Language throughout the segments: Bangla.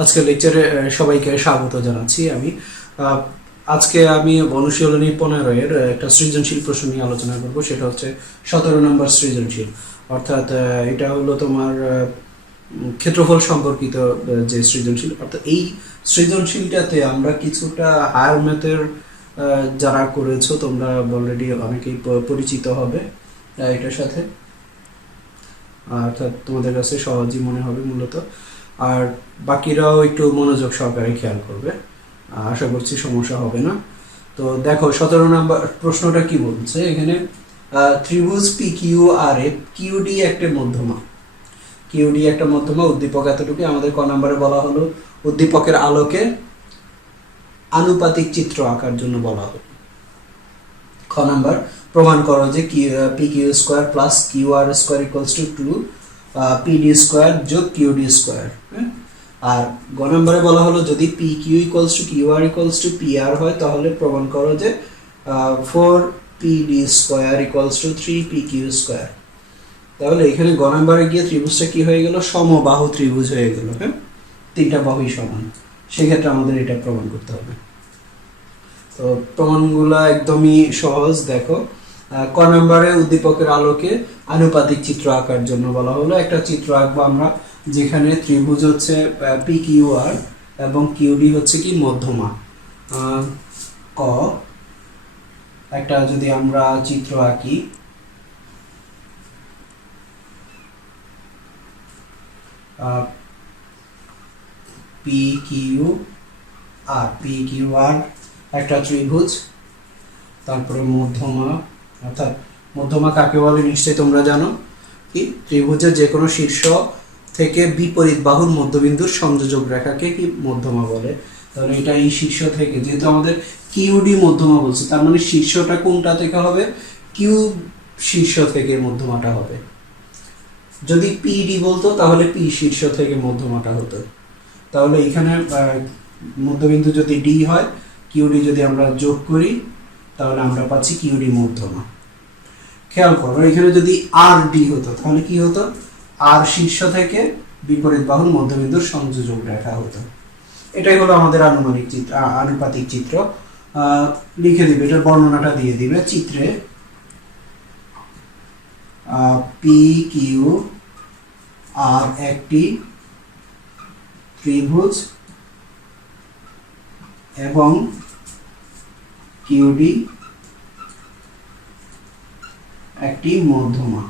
আজকের লেকচারে সবাইকে স্বাগত জানাচ্ছি আমি। আজকে আমি অনুশীলনী 15 এর একটা সৃজনশীল প্রশ্ন নিয়ে আলোচনা করব। সেটা হচ্ছে 17 নম্বর সৃজনশীল, অর্থাৎ এটা হলো তোমার ক্ষেত্রফল সম্পর্কিত যে সৃজনশীল। অর্থাৎ এই সৃজনশীলটাতে আমরা কিছুটা হায়ার ম্যাথের যারা করেছো তোমরা অলরেডি অনেকেই পরিচিত হবে এটার সাথে, অর্থাৎ তোমাদের কাছে সহজই মনে হবে মূলত। আর বাকিরাও একটু মনোযোগ সহকারে খেয়াল করবে, আশা করছি সমস্যা হবে না। তো দেখো 17 নম্বর প্রশ্নটা কি বলছে এখানে, ত্রিভুজ পি কিউ আর এ কিউডি একটা মধ্যমা, কিউডি একটা মধ্যমা, উদ্দীপক এতটুকু। আমাদের ক নম্বরে বলা হলো উদ্দীপকের আলোকে আনুপাতিক চিত্র আঁকার জন্য বলা হলো। খ নাম্বার, প্রমাণ করো যে P Q square plus Q R square equals to P D square যোগ কিউ ডি স্কোয়ার। আর গ নম্বরে বলা হলো যদি P Q equals to Q R equals to P R হয় তাহলে প্রমাণ করো যে 4 P D square equals to 3 P Q square. তাহলে এখানে গ নম্বরে গিয়ে ত্রিভুজটা কি হয়ে গেল, সমবাহু ত্রিভুজ হয়ে গেল। হ্যাঁ, তিনটা বাহুই সমান, সেক্ষেত্রে আমাদের এটা প্রমাণ করতে হবে। তো প্রমাণগুলো একদমই সহজ। দেখো ক নম্বরে উদ্দীপকের আলোকে আনুপাতিক চিত্র আঁকার জন্য বলা হলো। একটা চিত্র আঁকবো আমরা যেখানে ত্রিভুজ হচ্ছে পি কিউ আর এবং কিউডি হচ্ছে কি মধ্যমা। ক একটা যদি আমরা চিত্র আঁকি, পি কিউ আর একটা ত্রিভুজ, তারপরে মধ্যমা, অর্থাৎ মধ্যমা কাকে বলে নিশ্চয়ই তোমরা জানো, কি ত্রিভুজের যে কোনো শীর্ষ থেকে বিপরীত বাহুর মধ্যবিন্দুর সংযোজক রেখাকে কি মধ্যমা বলে। তাহলে এটা এই শীর্ষ থেকে, যেহেতু আমাদের কিউডি মধ্যমা বলছে, তার মানে শীর্ষটা কোনটা থেকে হবে, কিউ শীর্ষ থেকে মধ্যমাটা হবে। যদি পিডি বলতো তাহলে পি শীর্ষ থেকে মধ্যমাটা হতো। তাহলে এখানে মধ্যবিন্দু যদি ডি হয়, কিউডি যদি আমরা যোগ করি তাহলে আমরা পাচ্ছি কিউডি মধ্যমা। খেয়াল করো এখানে যদি আর ডি হতো তাহলে কি হতো, আর শীর্ষ থেকে বিপরীত বাহুর মধ্যবিন্দুর সংযোজক রেখা হতো। এটাই হলো আমাদের আনুমানিক চিত্র, আনুপাতিক চিত্র। লিখে দিবে, এটার বর্ণনাটা দিয়ে দিবে চিত্রে। পি কিউ আর একটি ত্রিভুজ এবং কিউডি একটি মধ্যমা,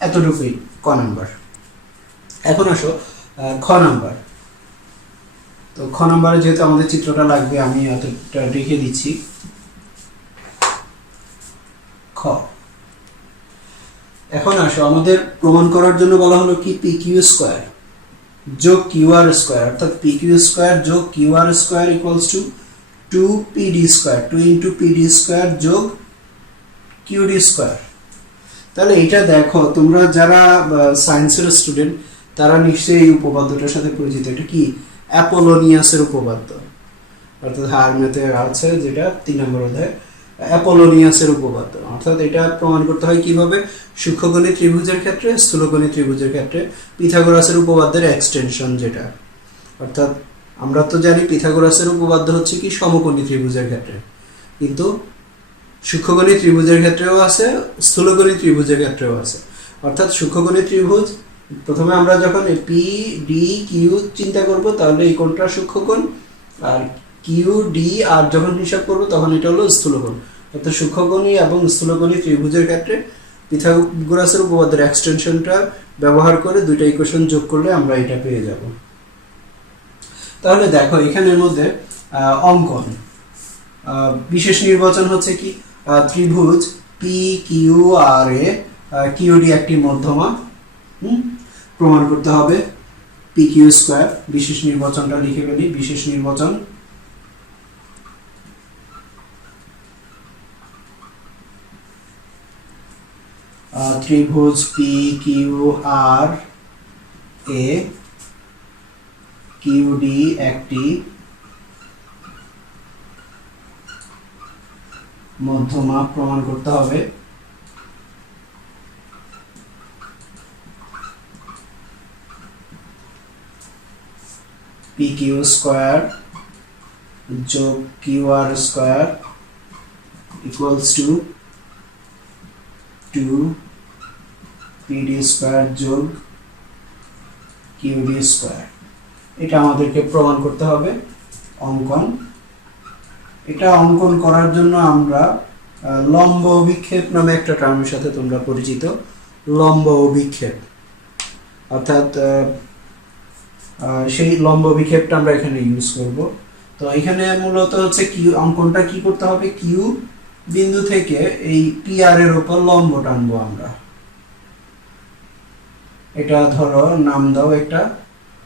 এতটুকুই ক নাম্বার। এখন আসো খ নাম্বার। তো খ নাম্বারে যেহেতু আমাদের চিত্রটা লাগবে আমি এতটা রেখে দিচ্ছি। খ, এখন আসো আমাদের প্রমাণ করার জন্য বলা হলো কি পি কিউ স্কোয়ার যোগ কিউ আর স্কোয়ার, অর্থাৎ পি কিউ স্কোয়ার যোগ Q R square equals to 2 P D square, 2 into P D square যোগ কিউ ডি স্কোয়ার। তাহলে এটা দেখো তোমরা যারা সায়েন্সের স্টুডেন্ট তারা নিশ্চয়ই এই উপপাদ্যটার সাথে পরিচিত। এটা কি অ্যাপোলোনিয়াসের উপপাদ্য, অর্থাৎ হায়ার ম্যাথে আছে যেটা 3 নম্বর অধ্যায়, অ্যাপোলোনিয়াসের উপপাদ্য। অর্থাৎ এটা প্রমাণ করতে হয় কিভাবে, সূক্ষ্মকোণী ত্রিভুজের ক্ষেত্রে, স্থূলকোণী ত্রিভুজের ক্ষেত্রে পিথাগোরাসের উপপাদ্যের এক্সটেনশন যেটা। অর্থাৎ আমরা তো জানি পিথাগোরাসের উপপাদ্য হচ্ছে কি সমকোণী ত্রিভুজের ক্ষেত্রে, কিন্তু সূক্ষ্মকোণী ত্রিভুজের ক্ষেত্রেও আছে, স্থূলকোণী ত্রিভুজের ক্ষেত্রেও আছে। অর্থাৎ সূক্ষ্মকোণী ত্রিভুজ প্রথমে আমরা যখন পি ডি কিউ চিন্তা করব তাহলে এই কোণটা সূক্ষ্মকোণ, আর কিউ ডি আর যখন হিসাব করবো তখন এটা হলো স্থূলকোণ। অর্থাৎ সূক্ষ্মকোণী এবং স্থূলকোণী ত্রিভুজের ক্ষেত্রে পিথাগোরাসের উপপাদ্যের এক্সটেনশনটা ব্যবহার করে দুইটা ইকুয়েশন যোগ করলে আমরা এটা পেয়ে যাব। তাহলে দেখো এখানের মধ্যে অঙ্কন বিশেষ নির্বাচন হচ্ছে কি, ত্রিভুজ পি কিউ আর এ কিউডি একটি মধ্যমা, প্রমাণ করতে হবে পি কিউ স্কোয়ার। বিশেষ নির্বাচনটা লিখে ফেলি, বিশেষ নির্বাচন ত্রিভুজ পি কিউ আর এ কিউডি একটি মধ্যমা প্রমাণ করতে হবে। পি কিউ স্কোয়ার যোগ Q R square equals to 2pd square যোগ কিউডি স্কোয়ার। এটা আমাদেরকে প্রমাণ করতে হবে অঙ্কন। এটা অঙ্কন করার জন্য আমরা লম্ব অভিক্ষেপ নামে একটা টার্মের সাথে তোমরা পরিচিত। লম্ব অভিক্ষেপ অর্থাৎ সেই লম্ব অভিক্ষেপটা আমরা এখানে ইউজ করব। তো এখানে মূলত হচ্ছে কিউ অঙ্কনটা কি করতে হবে, কিউ বিন্দু থেকে এই পি আর এর উপর লম্ব টানবো আমরা। এটা ধরো নাম দাও একটা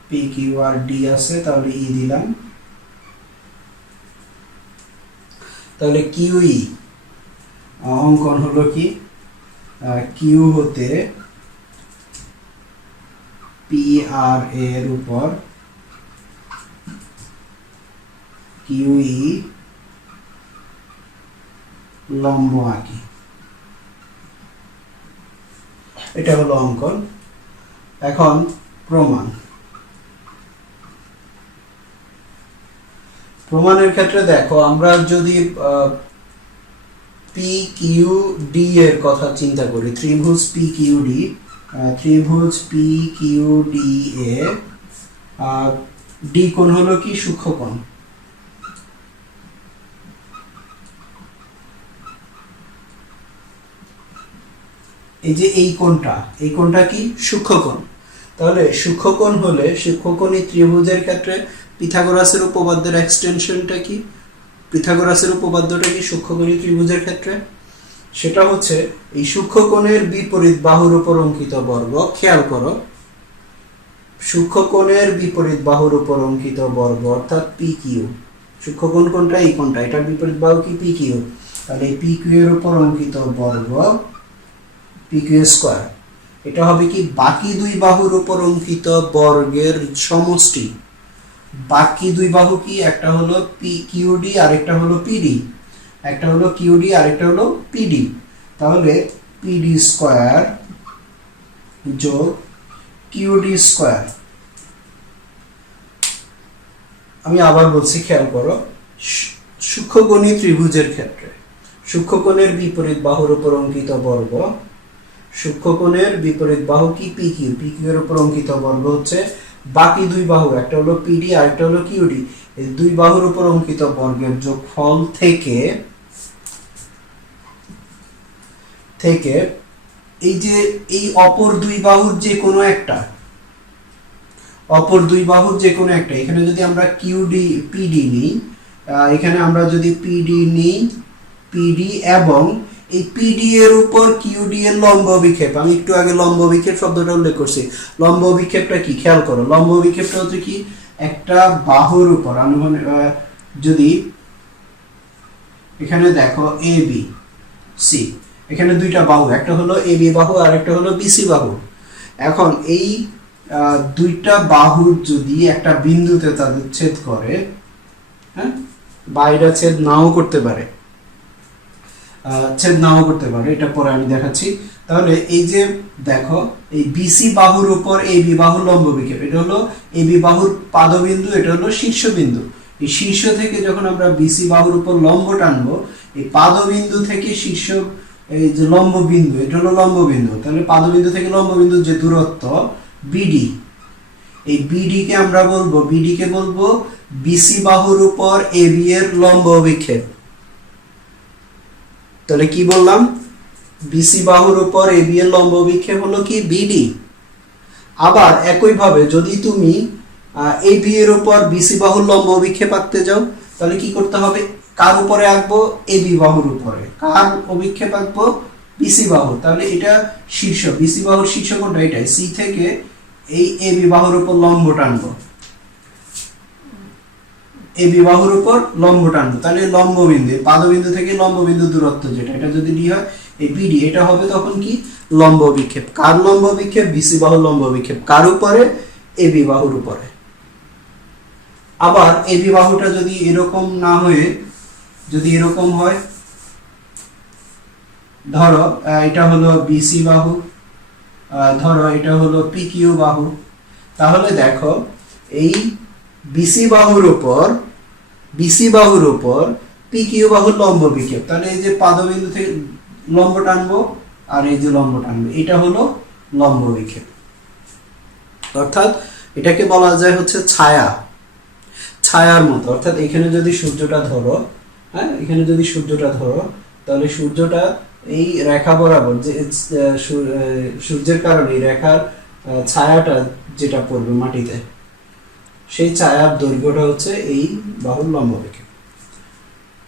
পি কিউ আর ডি আছে, তাহলে ই দিলাম। তাহলে কিউ ই অঙ্কন হলো কি, কিউ হতে পি আর এর উপর কিউ ই লম্ব আঁকি। এটা হলো অঙ্কন। এখন প্রমাণ। প্রমাণের ক্ষেত্রে দেখো, আমরা যদি পি কিউ ডি এর কথা চিন্তা করি, ত্রিভুজ পি কিউ ডি, ত্রিভুজ পি কিউ ডি এ ডি কোণ হলো কি, সূক্ষ্মকোণ। এই যে এই কোণটা কি, সূক্ষ্মকোণ। তাহলে সূক্ষ্মকোণ হলে সূক্ষ্মকোণী ত্রিভুজের ক্ষেত্রে পিথাগোরাসের উপপাদ্যের এক্সটেনশনটা কি, পিথাগোরাসের উপপাদ্যটা কি সূক্ষ্মকোণী ত্রিভুজের ক্ষেত্রে? সেটা হচ্ছে এই সূক্ষ্মকোণের বিপরীত বাহুর উপর অঙ্কিত বর্গ। খেয়াল করো, সূক্ষ্মকোণের বিপরীত বাহুর উপর অঙ্কিত বর্গ অর্থাৎ পি কিউ। সূক্ষ্মকোণ কোনটা, এই কোণটা, এটার বিপরীত বাহু কি, পি কিউ। তাহলে এই পি কিউ এর উপর অঙ্কিত বর্গ পি কিউ স্কোয়ার। এটা হবে কি, বাকি দুই বাহুর উপর অঙ্কিত বর্গের সমষ্টি। বাকি দুই বাহু কি, একটা হলো পি কিউডি আর একটা হলো পিডি, একটা হলো কিউডি আর একটা হলো পিডি। তাহলে পিডি স্কোয়ার যোগ কিউডি স্কোয়ার। আমি আবার বলছি, খেয়াল করো, সূক্ষ্মকোণী ত্রিভুজের ক্ষেত্রে সূক্ষ্মকোণের বিপরীত বাহুর উপর অঙ্কিত বর্গ, সূক্ষ্মকোণের বিপরীত বাহু কি, পি কিউ। পি কিউ এর উপর অঙ্কিত বর্গ হচ্ছে বাকি দুই বাহু, একটা হলো পিডি আর একটা হলো কিউডি। এই দুই বাহুর উপর অঙ্কিত বর্গের যোগফল থেকে এই যে এই অপর দুই বাহুর যে কোনো একটা, এখানে যদি আমরা কিউডি পিডি নিই, এখানে আমরা যদি পিডি নিই, পিডি এবং এই পিডি এর উপর কিউডি এর লম্ব অভিক্ষেপ। আমি একটু আগে লম্ব অভিক্ষেপ শব্দটা উল্লেখ করছি। লম্ব অভিক্ষেপটা কি, খেয়াল করো, লম্ব অভিক্ষেপটা হচ্ছে কি, একটা বাহুর উপর যদি এখানে দেখো এ বি সি, এখানে দুইটা বাহু, একটা হলো এ বি বাহু আর একটা হলো বিসি বাহু। এখন এই দুইটা বাহুর যদি একটা বিন্দুতে তাদের ছেদ করে, হ্যাঁ, বা এটা ছেদ নাও করতে পারে, এটা পরে আমি দেখাচ্ছি। তাহলে এই যে দেখো, এই বিসি বাহুর উপর এ বি বাহুর লম্ব বিক্ষেপ, এটা হলো এ বি বাহুর পাদবিন্দু, এটা হলো শীর্ষবিন্দু। এই শীর্ষ থেকে যখন আমরা বিসি বাহুর উপর লম্ব টানবো, এই পাদবিন্দু থেকে শীর্ষ, এই যে লম্ব বিন্দু, এটা হলো লম্ব বিন্দু। তাহলে পাদবিন্দু থেকে লম্ব বিন্দুর যে দূরত্ব বিডি, এই বিডি কে আমরা বলবো, বিসি বাহুর উপর এ বি এর লম্ব বিক্ষেপ। তাহলে কি বললাম, বিসি বাহুর উপর এ বি এর লম্ব বিক্ষেপ হলো কি, বিডি। আবার একইভাবে যদি তুমি এ বি এর উপর বিসি বাহুর লম্ব বিক্ষেপ আঁকতে যাও, তাহলে কি করতে হবে, কার উপরে আঁকবো, এ বি বাহুর উপরে। কার অভিক্ষেপ আঁকবো, বিসি বাহু। তাহলে এটা শীর্ষ, বিসি বাহুর শীর্ষ কোণটা এটাই, সি থেকে এই এ বি বাহুর উপর লম্ব টানবো, এ বি বাহুর উপর লম্ব টানবো। তাহলে লম্ব বিন্দু, পাদবিন্দু থেকে লম্ব বিন্দু দূরত্ব যেটা, এটা যদি ডি হয়, এই পিডি, এটা হবে তখন কি, লম্ব বিক্ষেপ। কার লম্ব বিক্ষেপ, বিসি বাহুর লম্ব বিক্ষেপ। কার উপরে, এ বি বাহুর উপরে। আবার এ বি বাহুটা যদি এরকম না হয়ে, যদি এরকম হয়, ধরো এটা হলো বিসি বাহু, ধরো এটা হলো পি কিউ বাহু, তাহলে দেখো এই বিসি বাহুর উপর পি কিউ বাহুর লম্ব বিক্ষেপ, তাহলে এই যে পাদবিন্দু থেকে লম্ব টানবো আর এই যে লম্ব টানবো, এটা হলো লম্ব বিক্ষেপ। অর্থাৎ এটাকে বলা যায় হচ্ছে ছায়ার মতো। অর্থাৎ এখানে যদি সূর্যটা ধরো, হ্যাঁ, এখানে যদি সূর্যটা ধরো, তাহলে সূর্যটা এই রেখা বরাবর যে সূর্যের কারণে এই রেখার ছায়াটা যেটা পড়বে মাটিতে, সেই ছায়ার দৈর্ঘ্যটা হচ্ছে এই বাহুর লম্ব বিক্ষেপ।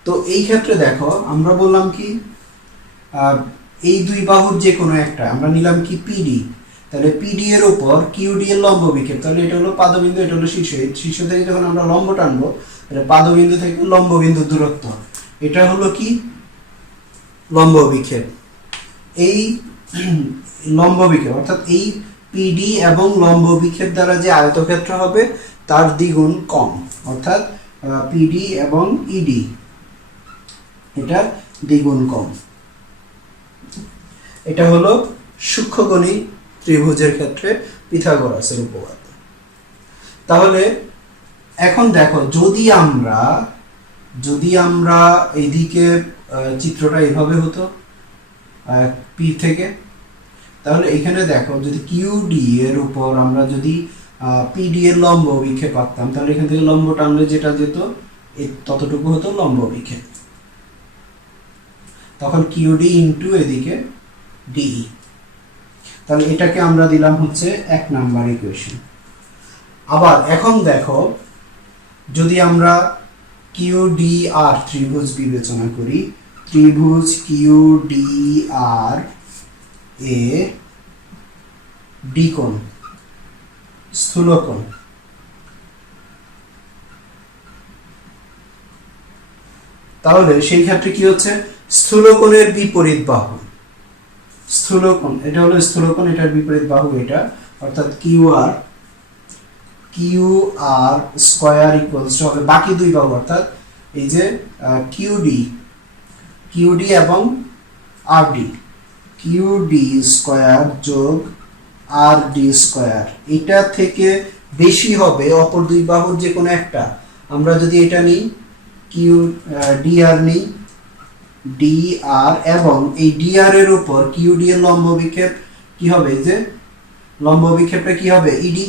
তো এই ক্ষেত্রে দেখো আমরা বললাম কি এই দুই বাহুর যে কোনো একটা আমরা নিলাম কি পিডি, তাহলে পিডি এর উপর কিউডি এর লম্ব বিক্ষেপ, তাহলে এটা হলো পাদবিন্দু, এটা হলো শীর্ষ। এই শীর্ষ থেকে যখন আমরা লম্ব টানবো, এটা পাদবিন্দু থেকে লম্ব বিন্দুর দূরত্ব, এটা হলো কি লম্ব বিক্ষেপ। এই লম্ব বিক্ষেপ অর্থাৎ এই পিডি এবং লম্ব বিক্ষেপ দ্বারা যে আয়তক্ষেত্র হবে তার দ্বিগুণ কম, অর্থাৎ পিডি এবং ইডি এটা দ্বিগুণ কম। এটা হলো সূক্ষ্মকোণী ত্রিভুজের ক্ষেত্রে পিথাগোরাসের উপপাদ্য। তাহলে এখন দেখো, যদি আমরা এইদিকে চিত্রটা এভাবে হতো পি থেকে, তাহলে এখানে দেখো যদি কিউডি এর উপর আমরা যদি পিডি এর লম্ব বিক্ষেপ পাতাম, তাহলে এখান থেকে লম্ব টানলে যেটা যেত ততটুকু হতো লম্ব বিক্ষেপ, তখন কিউডি ইন্টু এদিকে ডিই। তাহলে এটাকে আমরা দিলাম হচ্ছে 1 নাম্বার ইকুয়েশন। আবার এখন দেখো, যদি আমরা কিউডিআর ত্রিভুজ বিবেচনা করি, ত্রিভুজ কিউডিআর এ ডিকোণ স্থূলকোণ, তাহলে সেই ক্ষেত্রে কি হচ্ছে, স্থূলকোণের বিপরীত বাহু, স্থূলকোণ এটা হলো স্থূলকোণ, এটার বিপরীত বাহু এটা, অর্থাৎ কিউআর স্কয়ার ইকুয়ালস টু হবে বাকি দুই বাহু, অর্থাৎ এই যে কিউডি এবং আরডি, কিউডি স্কয়ার যোগ আরডি স্কয়ার, এটা থেকে বেশি হবে অপর দুই বাহুর যে কোনো একটা। আমরা যদি এটা নিই ডিআর নিই, ডিআর এবং এই ডিআর এর উপর কিউডি এর লম্ব বিক্ষেপ কি হবে, যে লম্ব বিক্ষেপটা কি হবে ইডি,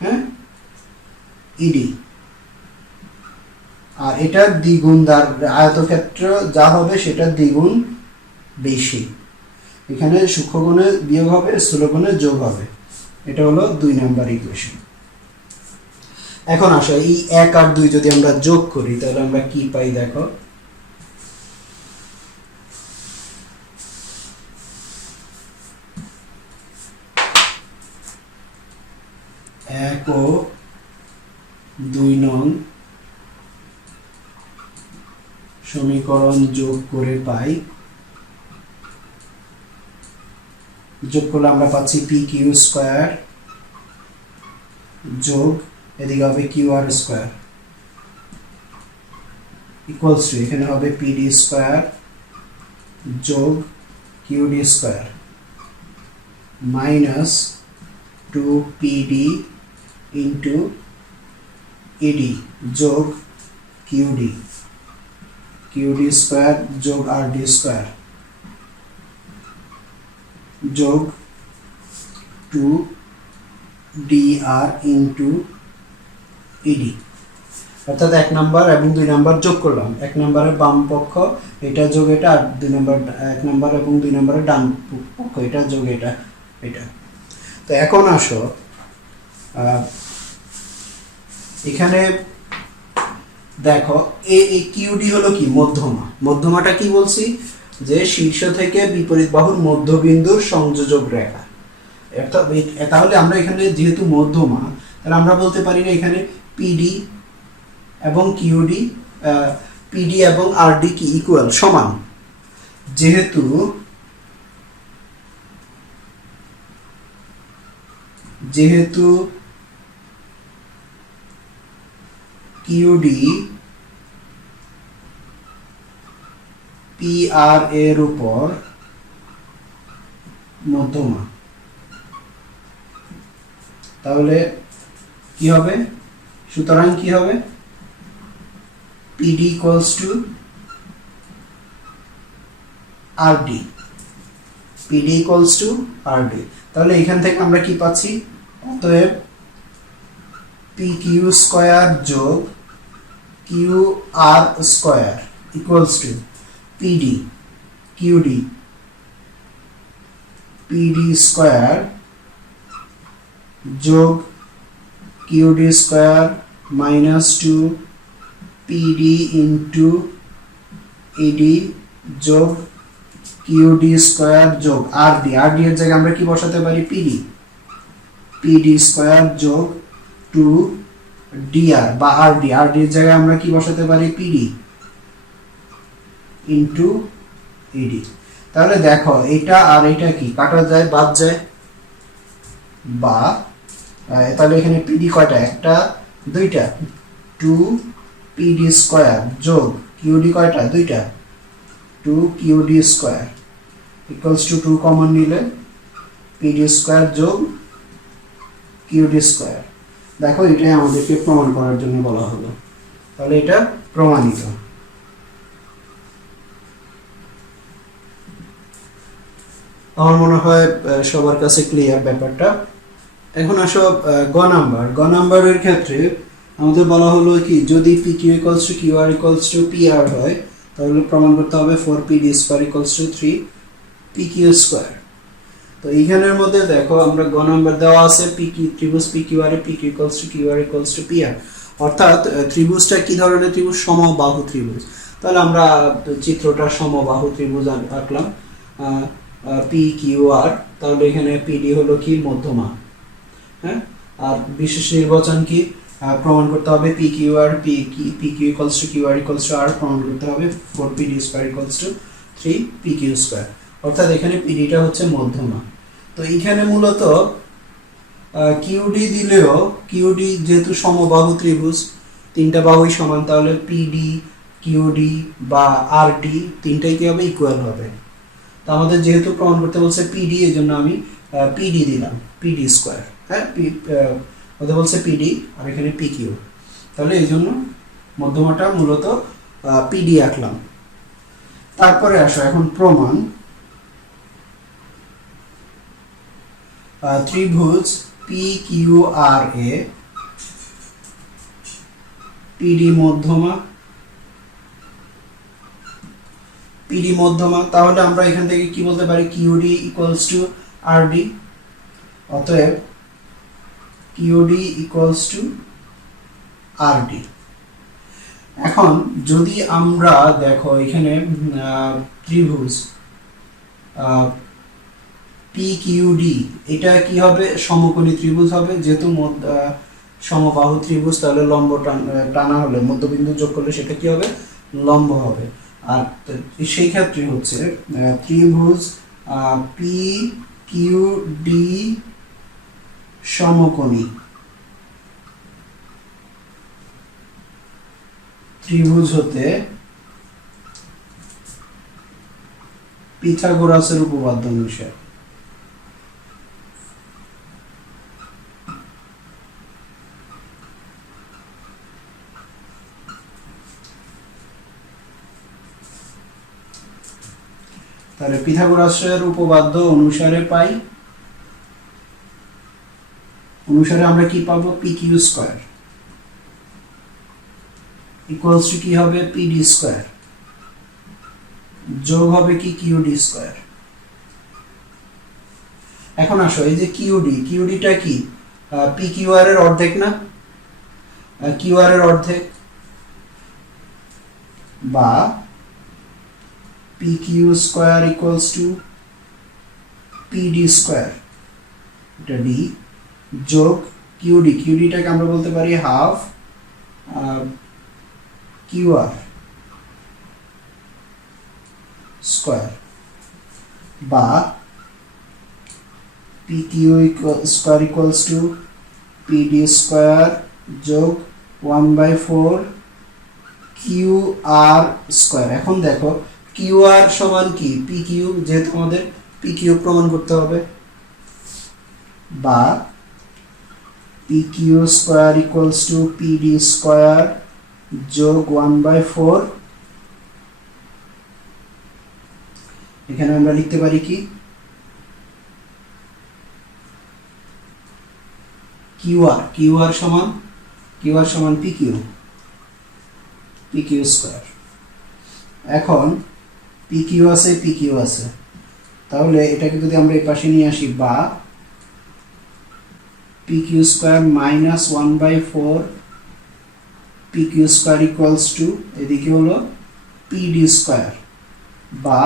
হ্যাঁ ইডি, আর এটা দ্বিগুণ আয়তক্ষেত্র যা হবে সেটা দ্বিগুণ বেশি। এখানে সূক্ষ্মকোণে বিয়োগ হবে, স্থূলকোণে যোগ হবে। এটা হলো 2 নাম্বার ইকুয়েশন। এখন আসো এই 1 আর 2 যদি আমরা যোগ করি তাহলে আমরা কি পাই দেখো, এক ও 2 নং সমীকরণ যোগ করে পাই, যোগ করলে আমরা পাচ্ছি পি কিউ স্কয়ার যোগ এদিকে হবে Q R square equals to এখানে হবে পিডি স্কয়ার যোগ QD square minus 2pd into ED যোগ কিউডি স্কয়ার যোগ আরডি স্কয়ার যোগ 2dr ইন্টু ইডি। অর্থাৎ 1 নাম্বার এবং 2 নাম্বার যোগ করলাম, 1 নাম্বারের বাম পক্ষ এটা যোগ এটা, আর 2 নাম্বার 1 নাম্বার এবং 2 নাম্বারের ডান পক্ষ এটা যোগ এটা। তো এখন আসো এখানে দেখো এই কিউডি হলো কি মধ্যমাটা কি বলছি, যে শীর্ষ থেকে বিপরীত বাহুর মধ্যবিন্দুর সংযোজক রেখা। তাহলে আমরা এখানে যেহেতু মধ্যমা, তাহলে আমরা বলতে পারি না এখানে পিডি এবং কিউডি, পিডি এবং আরডি কি ইকুয়াল সমান, যেহেতু কিউডি পি আর এর উপর মধ্যমা, তাহলে কি হবে, সুতরাং কি হবে, PD equals to RD, PD equals to RD। তাহলে এখান থেকে আমরা কি পাচ্ছি, অতএব PQ স্কয়ার যোগ QR square equals two PD square যোগ QD square minus 2 PD into ED যোগ QD স্কয়ার যোগ RD এর জায়গায় আমরা কি বসাতে পারি, PD স্কয়ার যোগ 2 DR বা RD এর জায়গায় আমরা কি বসাতে পারি, PD ইন্টু ED। তাহলে দেখো এটা আর এটা কি কাটা যায়, বাদ যায়, বা তাহলে এখানে PD কয়টা, একটা দুইটা, 2 PD স্কয়ার যোগ QD কয়টা, দুইটা, 2 QD square equals to 2 common নিলে PD স্কয়ার যোগ QD স্কয়ার। দেখো এটাই আমাদেরকে প্রমাণ করার জন্য বলা হলো, তাহলে এটা প্রমাণিত। আমার মনে হয় সবার কাছে ক্লিয়ার ব্যাপারটা। এখন আসো গ নাম্বারের ক্ষেত্রে আমাদের বলা হলো কি, যদি PQ equals to QR equals to PR হয় তাহলে প্রমাণ করতে হবে 4PD square equals two 3PQ square. তো এইখানের মধ্যে দেখো আমরা গ নাম্বার দেওয়া আছে ত্রিভুজ PQR A PQ equals to QR equals to PR, অর্থাৎ ত্রিভুজটা কি ধরনের ত্রিভুজ, সমবাহু ত্রিভুজ। তাহলে আমরা চিত্রটা সমবাহু ত্রিভুজ আঁকলাম PQR, তাহলে এখানে PD হলো কি, মধ্যমা, হ্যাঁ, আর বিশেষ নির্বাচন কি, প্রমাণ করতে হবে PQR PQ equals to QR equals to R, প্রমাণ করতে হবে 4PD square equals two 3PQ square, অর্থাৎ এখানে PDটা হচ্ছে মধ্যমা। তো এইখানে মূলত QD দিলেও, QD যেহেতু সমবাহু ত্রিভুজ, তিনটা বাহুই সমান, তাহলে PD QD বা RD তিনটাই কি হবে, ইকুয়াল হবে। তো আমাদের যেহেতু প্রমাণ করতে বলছে PD, এই জন্য আমি PD দিলাম, PD স্কয়ার, হ্যাঁ, ওদের বলছে PD আর এখানে PQ, তাহলে এই জন্য মধ্যমাটা মূলত PD আঁকলাম। তারপরে আসো এখন প্রমাণ, ত্রিভুজ PQR এ PD মধ্যমা, তাহলে আমরা এখান থেকে কি বলতে পারি, QD ইকুয়ালস টু RD, অতএব QD ইকুয়ালস টু RD। এখন যদি আমরা দেখো এখানে ত্রিভুজ PQD, এটা কি হবে, সমকোণী ত্রিভুজ হবে, যেহেতু সমবাহু ত্রিভুজ, তাহলে লম্ব টানা হলে মধ্যবিন্দু যোগ করলে সেটা কি হবে, লম্ব হবে। আর সেই ক্ষেত্রে হচ্ছে ত্রিভুজ PQD সমকোণী ত্রিভুজ হতে পিথাগোরাসের উপপাদ্য অনুসারে তাহলে পিথাগোরাসের উপপাদ্য অনুসারে পাই, অনুসারে আমরা কি পাবো, PQ স্কয়ার ইকুয়ালস টু কি হবে, PD স্কয়ার যোগ হবে কি, QD স্কয়ার। এখন আসো এই যে QDটা কি, PQR এর অর্ধেক না, QR এর অর্ধেক, বা PQ square equals two PD square, এটা D যোগ QDটাকে আমরা বলতে পারি হাফ QR স্কয়ার, বা PQ square equals two PD square যোগ 1/4 QR স্কয়ার। এখন দেখো QR সমান কি, PQ, যেহেতু আমাদের PQ প্রমাণ করতে হবে, বা PQ square equals two PD square যোগ 1/4, এখানে আমরা লিখতে পারি কি QR সমান PQ স্কয়ার। এখন PQ আছে, তাহলে এটাকে যদি আমরা এই পাশে নিয়ে আসি, বা PQ square minus 1/4 PQ square equals two এদিকে হলো PD স্কয়ার, বা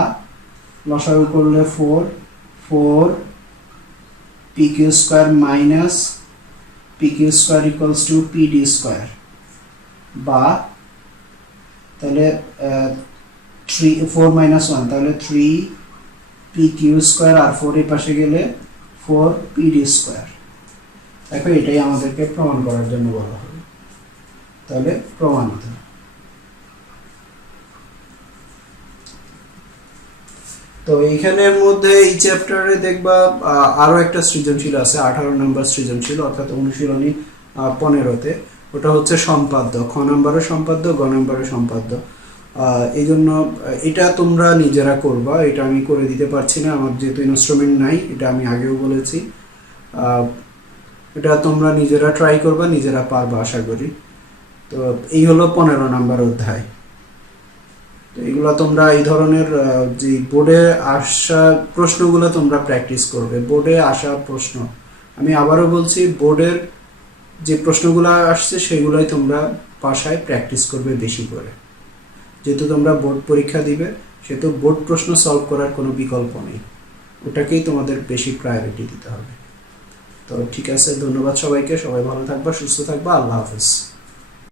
লসাগু করলে 4 PQ square minus PQ square equals two PD square, বা তাহলে 4 মাইনাস 1 তাহলে 3 PQ স্কয়ার, আর 4 এর পাশে গেলে 4 PD স্কয়ার। দেখো এটাই আমাদেরকে প্রমাণ করার জন্য বলা হবে, তাহলে প্রমাণিত। তো এইখানের মধ্যে এই চ্যাপ্টারে দেখবা আরো একটা সৃজনশীল আছে, 18 নম্বর সৃজনশীল, অর্থাৎ অনুশীলনী 15-তে। ওটা হচ্ছে সম্পাদ্য, খ নম্বরে সম্পাদ্য, গ নম্বরে সম্পাদ্য। এই জন্য এটা তোমরা নিজেরা করবা, এটা আমি করে দিতে পারছি না, আমার যেহেতু ইনস্ট্রুমেন্ট নাই, এটা আমি আগেও বলেছি। এটা তোমরা নিজেরা ট্রাই করবা, নিজেরা পারবা আশা করি। তো এই হলো 15 নম্বর অধ্যায়। তো এগুলো তোমরা এই ধরনের যে বোর্ডে আসা প্রশ্নগুলো তোমরা প্র্যাকটিস করবে। বোর্ডে আসা প্রশ্ন, আমি আবারও বলছি, বোর্ডের যে প্রশ্নগুলো আসছে সেগুলোই তোমরা বাসায় প্র্যাকটিস করবে বেশি করে। যেহেতু তোমরা বোর্ড পরীক্ষা দিবে, সেহেতু বোর্ড প্রশ্ন সলভ করার কোনো বিকল্প নেই, ওটাকেই তোমাদের বেশি প্রায়োরিটি দিতে হবে। তো ঠিক আছে, ধন্যবাদ সবাইকে, সবাই ভালো থাকবা, সুস্থ থাকবা, আল্লাহ হাফেজ।